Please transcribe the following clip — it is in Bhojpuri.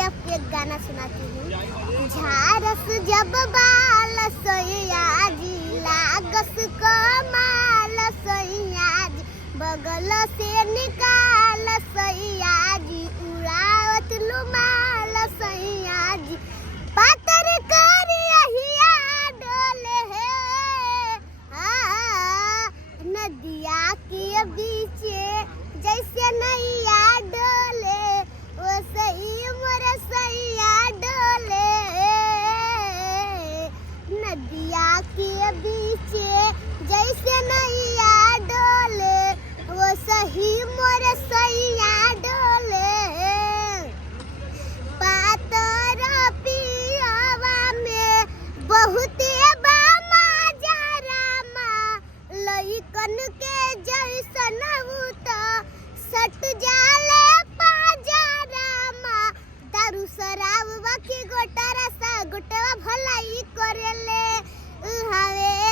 चलिए आपको एक गाना सुनाती हूँ। झारस जब बाल सैया जी लागस कमाल सैया जी बगल से निकाल सैया जी उड़ावत लुमाल सैया जी पातर करिया डोले है नदिया के बीचे जैसे नैया डोले वो सही मोर सैया डोले नदिया के बीचे जैसे नैया डोले वो सही मोर सैया डोले पातर पियावा में बहुते बामा जरामा लइकन के जैसन उत सट जाले पाजरामा दारू शराब बाकी गोटारा सा गोटवा भलाई करेले हवे